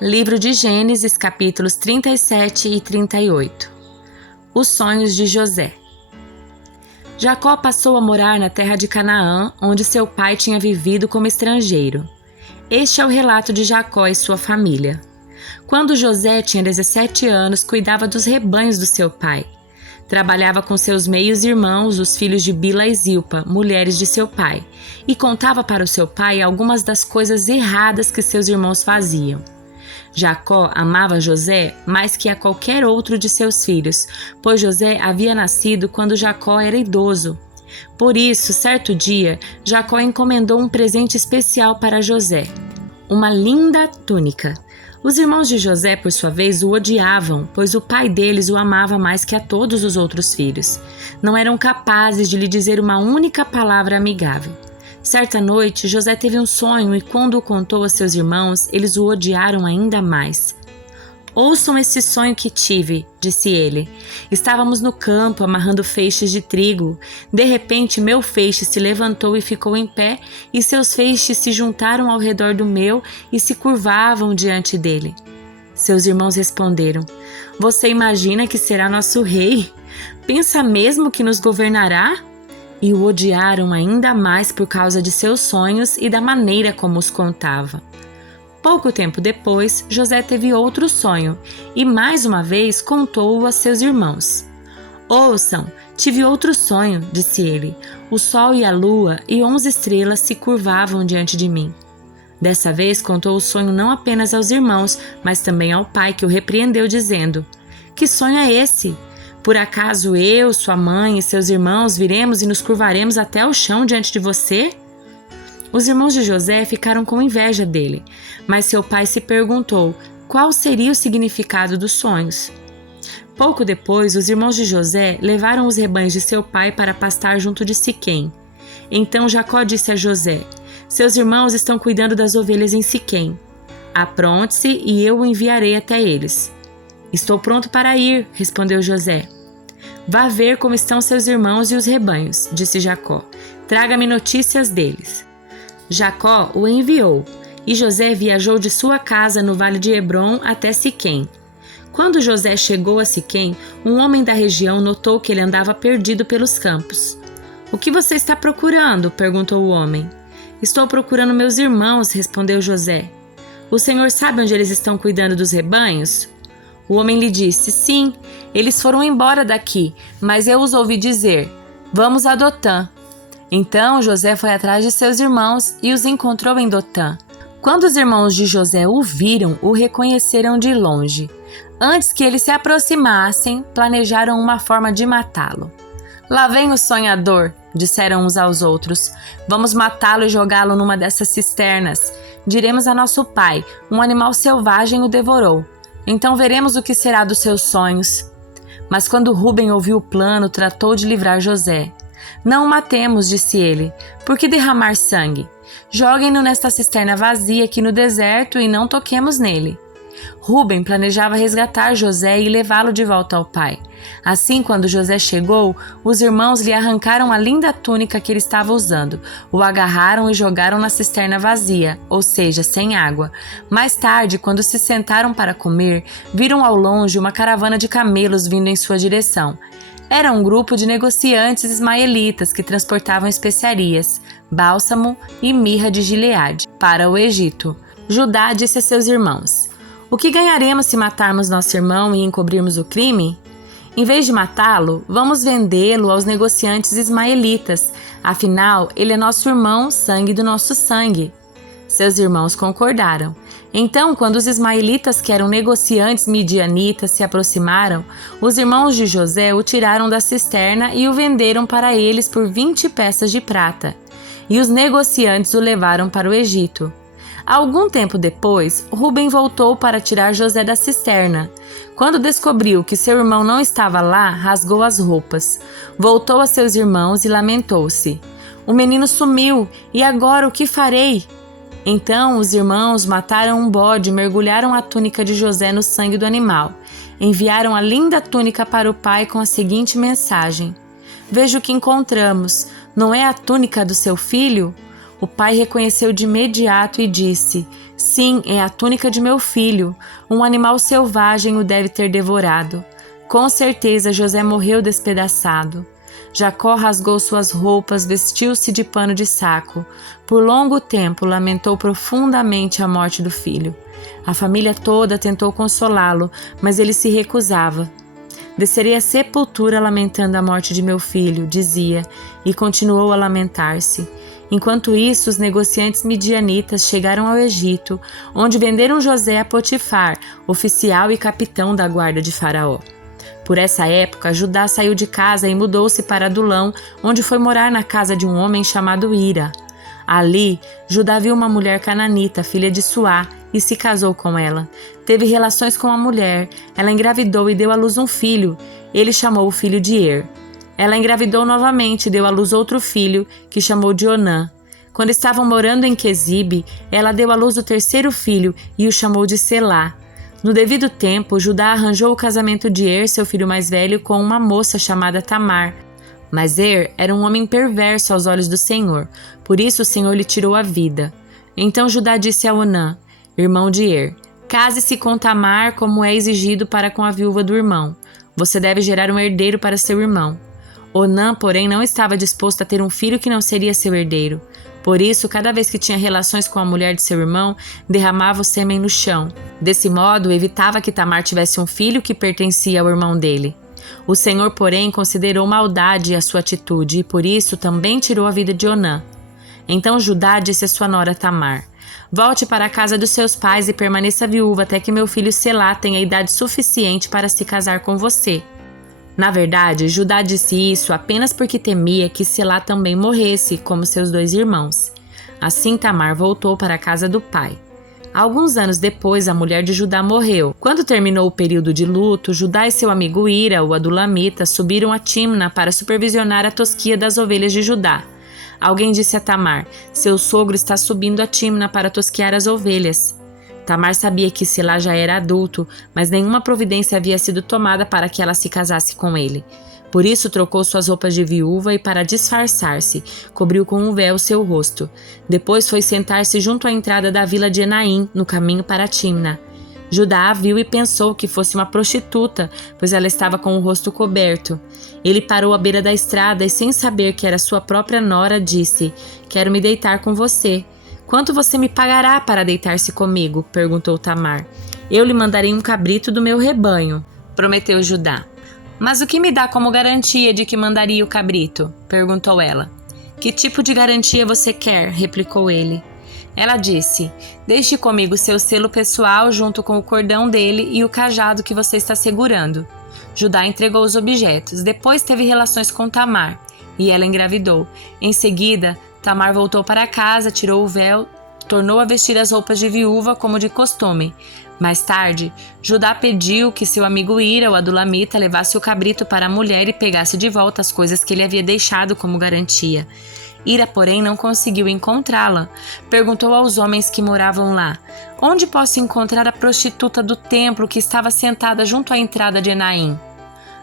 Livro de Gênesis, capítulos 37 e 38. Os sonhos de José. Jacó passou a morar na terra de Canaã, onde seu pai tinha vivido como estrangeiro. Este é o relato de Jacó e sua família. Quando José tinha 17 anos, cuidava dos rebanhos do seu pai. Trabalhava com seus meios-irmãos, os filhos de Bila e Zilpa, mulheres de seu pai, e contava para o seu pai algumas das coisas erradas que seus irmãos faziam. Jacó amava José mais que a qualquer outro de seus filhos, pois José havia nascido quando Jacó era idoso. Por isso, certo dia, Jacó encomendou um presente especial para José: uma linda túnica. Os irmãos de José, por sua vez, o odiavam, pois o pai deles o amava mais que a todos os outros filhos. Não eram capazes de lhe dizer uma única palavra amigável. Certa noite, José teve um sonho e quando o contou a seus irmãos, eles o odiaram ainda mais. "Ouçam esse sonho que tive", disse ele. "Estávamos no campo amarrando feixes de trigo. De repente, meu feixe se levantou e ficou em pé, e seus feixes se juntaram ao redor do meu e se curvavam diante dele." Seus irmãos responderam: "Você imagina que será nosso rei? Pensa mesmo que nos governará?" E o odiaram ainda mais por causa de seus sonhos e da maneira como os contava. Pouco tempo depois, José teve outro sonho e mais uma vez contou-o a seus irmãos. "Ouçam, tive outro sonho", disse ele. "O sol e a lua e 11 estrelas se curvavam diante de mim." Dessa vez contou o sonho não apenas aos irmãos, mas também ao pai, que o repreendeu dizendo: "Que sonho é esse? Por acaso eu, sua mãe e seus irmãos viremos e nos curvaremos até o chão diante de você?" Os irmãos de José ficaram com inveja dele, mas seu pai se perguntou qual seria o significado dos sonhos. Pouco depois, os irmãos de José levaram os rebanhos de seu pai para pastar junto de Siquém. Então Jacó disse a José: "Seus irmãos estão cuidando das ovelhas em Siquém. Apronte-se e eu o enviarei até eles." "Estou pronto para ir", respondeu José. "Vá ver como estão seus irmãos e os rebanhos", disse Jacó. "Traga-me notícias deles." Jacó o enviou, e José viajou de sua casa no vale de Hebrom até Siquém. Quando José chegou a Siquém, um homem da região notou que ele andava perdido pelos campos. "O que você está procurando?", perguntou o homem. "Estou procurando meus irmãos", respondeu José. "O senhor sabe onde eles estão cuidando dos rebanhos?" O homem lhe disse: "Sim, eles foram embora daqui, mas eu os ouvi dizer: 'Vamos a Dotã.'" Então José foi atrás de seus irmãos e os encontrou em Dotã. Quando os irmãos de José o viram, o reconheceram de longe. Antes que eles se aproximassem, planejaram uma forma de matá-lo. "Lá vem o sonhador", disseram uns aos outros. "Vamos matá-lo e jogá-lo numa dessas cisternas. Diremos a nosso pai: um animal selvagem o devorou. Então veremos o que será dos seus sonhos." Mas quando Rúben ouviu o plano, tratou de livrar José. "Não o matemos", disse ele. "Por que derramar sangue? Joguem-no nesta cisterna vazia aqui no deserto e não toquemos nele." Rúben planejava resgatar José e levá-lo de volta ao pai. Assim, quando José chegou, os irmãos lhe arrancaram a linda túnica que ele estava usando, o agarraram e jogaram na cisterna vazia, ou seja, sem água. Mais tarde, quando se sentaram para comer, viram ao longe uma caravana de camelos vindo em sua direção. Era um grupo de negociantes ismaelitas que transportavam especiarias, bálsamo e mirra de Gileade para o Egito. Judá disse a seus irmãos: "O que ganharemos se matarmos nosso irmão e encobrirmos o crime? Em vez de matá-lo, vamos vendê-lo aos negociantes ismaelitas. Afinal, ele é nosso irmão, sangue do nosso sangue." Seus irmãos concordaram. Então, quando os ismaelitas, que eram negociantes midianitas, se aproximaram, os irmãos de José o tiraram da cisterna e o venderam para eles por 20 peças de prata. E os negociantes o levaram para o Egito. Algum tempo depois, Rúben voltou para tirar José da cisterna. Quando descobriu que seu irmão não estava lá, rasgou as roupas. Voltou a seus irmãos e lamentou-se: "O menino sumiu, e agora o que farei?" Então os irmãos mataram um bode e mergulharam a túnica de José no sangue do animal. Enviaram a linda túnica para o pai com a seguinte mensagem: "Veja o que encontramos. Não é a túnica do seu filho?" O pai reconheceu de imediato e disse: sim, é a túnica de meu filho. Um animal selvagem o deve ter devorado. Com certeza José morreu despedaçado. Jacó rasgou suas roupas, vestiu-se de pano de saco. Por longo tempo lamentou profundamente a morte do filho. A família toda tentou consolá-lo, mas ele se recusava. Descerei à sepultura lamentando a morte de meu filho, dizia, e continuou a lamentar-se. Enquanto isso, os negociantes midianitas chegaram ao Egito, onde venderam José a Potifar, oficial e capitão da guarda de Faraó. Por essa época, Judá saiu de casa e mudou-se para Adulão, onde foi morar na casa de um homem chamado Ira. Ali, Judá viu uma mulher cananita, filha de Suá, e se casou com ela. Teve relações com a mulher, ela engravidou e deu à luz um filho. Ele chamou o filho de Er. Ela engravidou novamente e deu à luz outro filho, que chamou de Onã. Quando estavam morando em Quezibe, ela deu à luz o terceiro filho e o chamou de Selá. No devido tempo, Judá arranjou o casamento de Er, seu filho mais velho, com uma moça chamada Tamar. Mas Er era um homem perverso aos olhos do Senhor, por isso o Senhor lhe tirou a vida. Então Judá disse a Onã, irmão de Er: case-se com Tamar como é exigido para com a viúva do irmão. Você deve gerar um herdeiro para seu irmão. Onã, porém, não estava disposto a ter um filho que não seria seu herdeiro. Por isso, cada vez que tinha relações com a mulher de seu irmão, derramava o sêmen no chão. Desse modo, evitava que Tamar tivesse um filho que pertencia ao irmão dele. O Senhor, porém, considerou maldade a sua atitude e, por isso, também tirou a vida de Onã. Então Judá disse a sua nora Tamar: volte para a casa dos seus pais e permaneça viúva até que meu filho Selá tenha idade suficiente para se casar com você. Na verdade, Judá disse isso apenas porque temia que Selá também morresse, como seus dois irmãos. Assim Tamar voltou para a casa do pai. Alguns anos depois, a mulher de Judá morreu. Quando terminou o período de luto, Judá e seu amigo Ira, o adulamita, subiram a Timna para supervisionar a tosquia das ovelhas de Judá. Alguém disse a Tamar: seu sogro está subindo a Timna para tosquiar as ovelhas. Tamar sabia que Selá já era adulto, mas nenhuma providência havia sido tomada para que ela se casasse com ele. Por isso trocou suas roupas de viúva e, para disfarçar-se, cobriu com um véu seu rosto. Depois foi sentar-se junto à entrada da vila de Enaim, no caminho para Timna. Judá a viu e pensou que fosse uma prostituta, pois ela estava com o rosto coberto. Ele parou à beira da estrada e, sem saber que era sua própria nora, disse: quero me deitar com você. Quanto você me pagará para deitar-se comigo? Perguntou Tamar. Eu lhe mandarei um cabrito do meu rebanho, prometeu Judá. Mas o que me dá como garantia de que mandaria o cabrito? Perguntou ela. Que tipo de garantia você quer? Replicou ele. Ela disse: deixe comigo seu selo pessoal junto com o cordão dele e o cajado que você está segurando. Judá entregou os objetos. Depois teve relações com Tamar e ela engravidou. Em seguida, Tamar voltou para casa, tirou o véu, tornou a vestir as roupas de viúva como de costume. Mais tarde, Judá pediu que seu amigo Ira, o adulamita, levasse o cabrito para a mulher e pegasse de volta as coisas que ele havia deixado como garantia. Ira, porém, não conseguiu encontrá-la. Perguntou aos homens que moravam lá: onde posso encontrar a prostituta do templo que estava sentada junto à entrada de Enaim?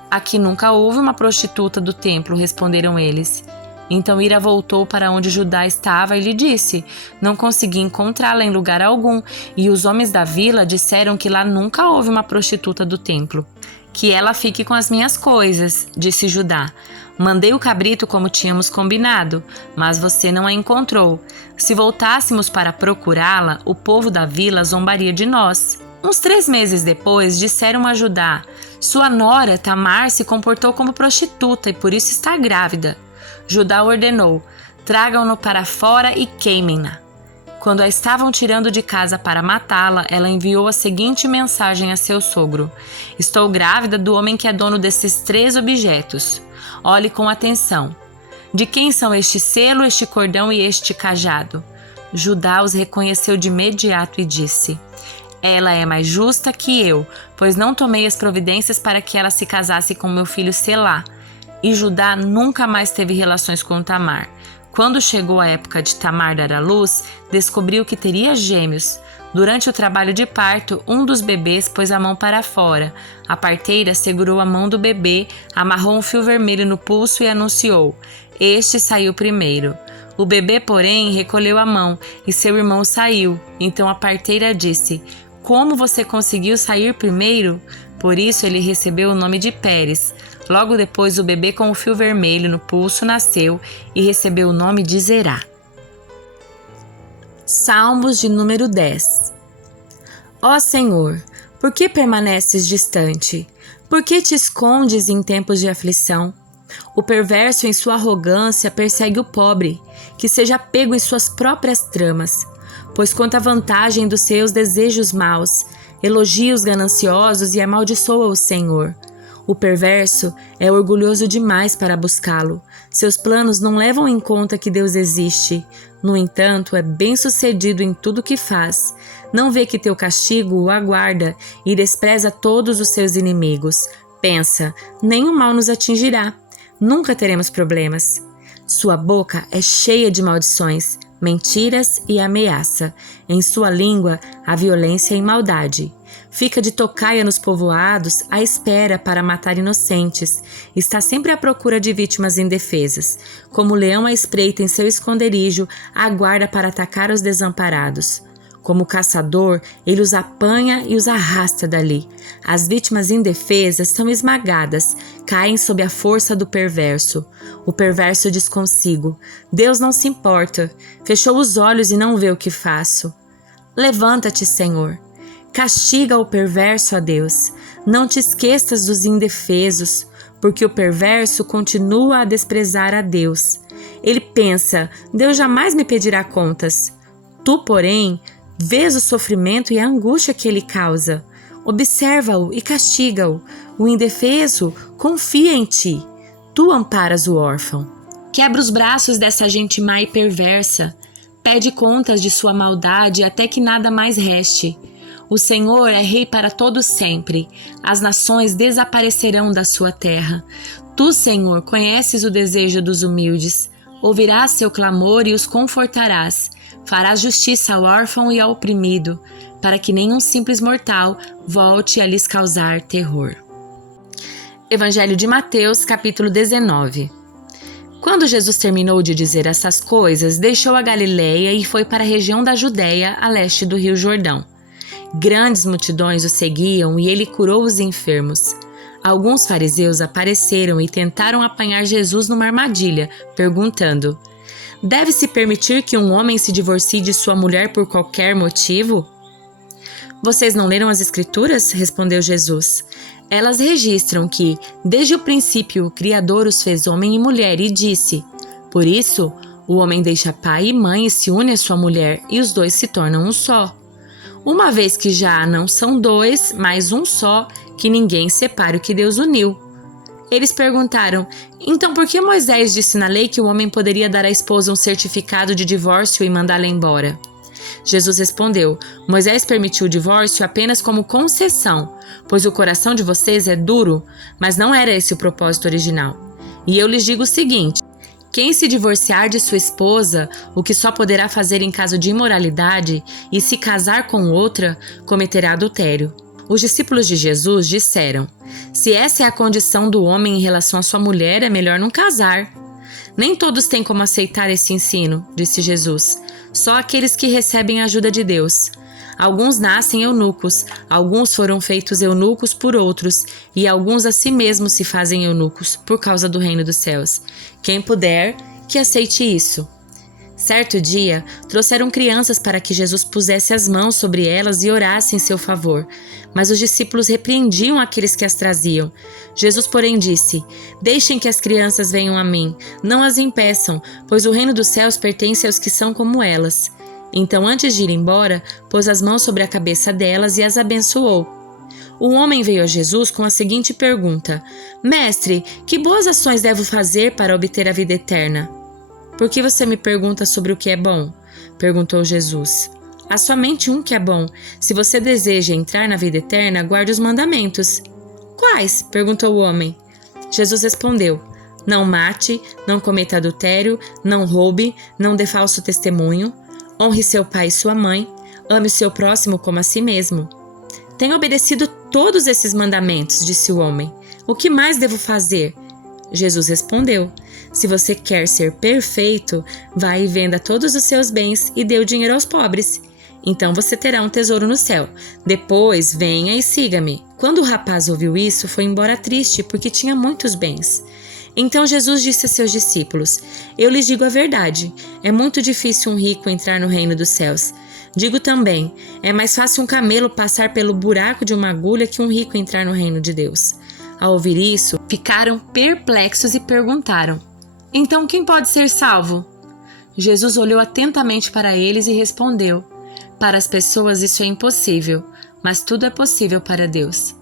Aqui nunca houve uma prostituta do templo, responderam eles. Então Ira voltou para onde Judá estava e lhe disse: não consegui encontrá-la em lugar algum, e os homens da vila disseram que lá nunca houve uma prostituta do templo. Que ela fique com as minhas coisas, disse Judá. Mandei o cabrito como tínhamos combinado, mas você não a encontrou. Se voltássemos para procurá-la, o povo da vila zombaria de nós. Uns 3 meses depois, disseram a Judá: sua nora, Tamar, se comportou como prostituta e por isso está grávida. Judá ordenou: tragam-no para fora e queimem-na. Quando a estavam tirando de casa para matá-la, ela enviou a seguinte mensagem a seu sogro: estou grávida do homem que é dono desses 3 objetos. Olhe com atenção. De quem são este selo, este cordão e este cajado? Judá os reconheceu de imediato e disse: ela é mais justa que eu, pois não tomei as providências para que ela se casasse com meu filho Selá. E Judá nunca mais teve relações com Tamar. Quando chegou a época de Tamar dar à luz, descobriu que teria gêmeos. Durante o trabalho de parto, um dos bebês pôs a mão para fora. A parteira segurou a mão do bebê, amarrou um fio vermelho no pulso e anunciou: este saiu primeiro. O bebê, porém, recolheu a mão e seu irmão saiu. Então a parteira disse: Como você conseguiu sair primeiro? Por isso ele recebeu o nome de Pérez. Logo depois, o bebê com o fio vermelho no pulso nasceu e recebeu o nome de Zerá. Salmos de número 10. Ó Senhor, por que permaneces distante? Por que te escondes em tempos de aflição? O perverso em sua arrogância persegue o pobre, que seja pego em suas próprias tramas. Pois conta vantagem dos seus desejos maus, elogia os gananciosos e amaldiçoa o Senhor. O perverso é orgulhoso demais para buscá-lo. Seus planos não levam em conta que Deus existe. No entanto, é bem-sucedido em tudo que faz. Não vê que teu castigo o aguarda e despreza todos os seus inimigos. Pensa, nenhum mal nos atingirá. Nunca teremos problemas. Sua boca é cheia de maldições, mentiras e ameaça. Em sua língua há violência e maldade. Fica de tocaia nos povoados à espera para matar inocentes. Está sempre à procura de vítimas indefesas. Como leão à espreita em seu esconderijo, aguarda para atacar os desamparados. Como caçador, ele os apanha e os arrasta dali. As vítimas indefesas são esmagadas, caem sob a força do perverso. O perverso diz consigo: Deus não se importa. Fechou os olhos e não vê o que faço. Levanta-te, Senhor. Castiga o perverso, ó Deus. Não te esqueças dos indefesos, porque o perverso continua a desprezar a Deus. Ele pensa: Deus jamais me pedirá contas. Tu, porém, vês o sofrimento e a angústia que ele causa. Observa-o e castiga-o. O indefeso confia em ti. Tu amparas o órfão. Quebra os braços dessa gente má e perversa. Pede contas de sua maldade até que nada mais reste. O Senhor é rei para todo sempre. As nações desaparecerão da sua terra. Tu, Senhor, conheces o desejo dos humildes. Ouvirás seu clamor e os confortarás. Farás justiça ao órfão e ao oprimido, para que nenhum simples mortal volte a lhes causar terror. Evangelho de Mateus, capítulo 19. Quando Jesus terminou de dizer essas coisas, deixou a Galileia e foi para a região da Judéia, a leste do rio Jordão. Grandes multidões o seguiam e ele curou os enfermos. Alguns fariseus apareceram e tentaram apanhar Jesus numa armadilha, perguntando: Deve-se permitir que um homem se divorcie de sua mulher por qualquer motivo? Vocês não leram as Escrituras? Respondeu Jesus. Elas registram que, desde o princípio, o Criador os fez homem e mulher e disse: Por isso, o homem deixa pai e mãe e se une à sua mulher, e os dois se tornam um só. Uma vez que já não são dois, mas um só, que ninguém separe o que Deus uniu. Eles perguntaram: Então por que Moisés disse na lei que o homem poderia dar à esposa um certificado de divórcio e mandá-la embora? Jesus respondeu: Moisés permitiu o divórcio apenas como concessão, pois o coração de vocês é duro, mas não era esse o propósito original. E eu lhes digo o seguinte: quem se divorciar de sua esposa, o que só poderá fazer em caso de imoralidade, e se casar com outra, cometerá adultério. Os discípulos de Jesus disseram: Se essa é a condição do homem em relação à sua mulher, é melhor não casar. Nem todos têm como aceitar esse ensino, disse Jesus, só aqueles que recebem a ajuda de Deus. Alguns nascem eunucos, alguns foram feitos eunucos por outros, e alguns a si mesmos se fazem eunucos, por causa do reino dos céus. Quem puder, que aceite isso. Certo dia, trouxeram crianças para que Jesus pusesse as mãos sobre elas e orasse em seu favor. Mas os discípulos repreendiam aqueles que as traziam. Jesus, porém, disse: Deixem que as crianças venham a mim, não as impeçam, pois o reino dos céus pertence aos que são como elas. Então, antes de ir embora, pôs as mãos sobre a cabeça delas e as abençoou. Um homem veio a Jesus com a seguinte pergunta: Mestre, que boas ações devo fazer para obter a vida eterna? Por que você me pergunta sobre o que é bom? Perguntou Jesus. Há somente um que é bom. Se você deseja entrar na vida eterna, guarde os mandamentos. Quais? Perguntou o homem. Jesus respondeu: Não mate, não cometa adultério, não roube, não dê falso testemunho, honre seu pai e sua mãe, ame o seu próximo como a si mesmo. Tenho obedecido todos esses mandamentos, disse o homem. O que mais devo fazer? Jesus respondeu: se você quer ser perfeito, vá e venda todos os seus bens e dê o dinheiro aos pobres. Então você terá um tesouro no céu. Depois, venha e siga-me. Quando o rapaz ouviu isso, foi embora triste, porque tinha muitos bens. Então Jesus disse a seus discípulos: eu lhes digo a verdade, é muito difícil um rico entrar no reino dos céus. Digo também, é mais fácil um camelo passar pelo buraco de uma agulha que um rico entrar no reino de Deus. Ao ouvir isso, ficaram perplexos e perguntaram: então quem pode ser salvo? Jesus olhou atentamente para eles e respondeu: para as pessoas isso é impossível, mas tudo é possível para Deus.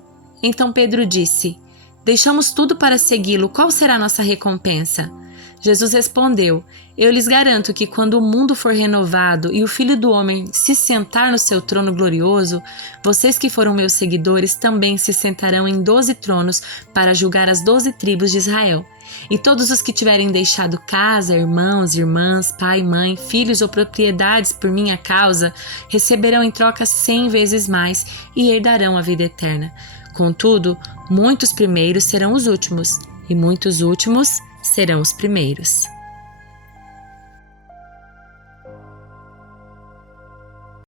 Então Pedro disse: deixamos tudo para segui-lo, qual será a nossa recompensa? Jesus respondeu: eu lhes garanto que quando o mundo for renovado e o Filho do Homem se sentar no seu trono glorioso, vocês que foram meus seguidores também se sentarão em 12 tronos para julgar as 12 tribos de Israel. E todos os que tiverem deixado casa, irmãos, irmãs, pai, mãe, filhos ou propriedades por minha causa, receberão em troca 100 vezes mais e herdarão a vida eterna. Contudo, muitos primeiros serão os últimos, e muitos últimos serão os primeiros.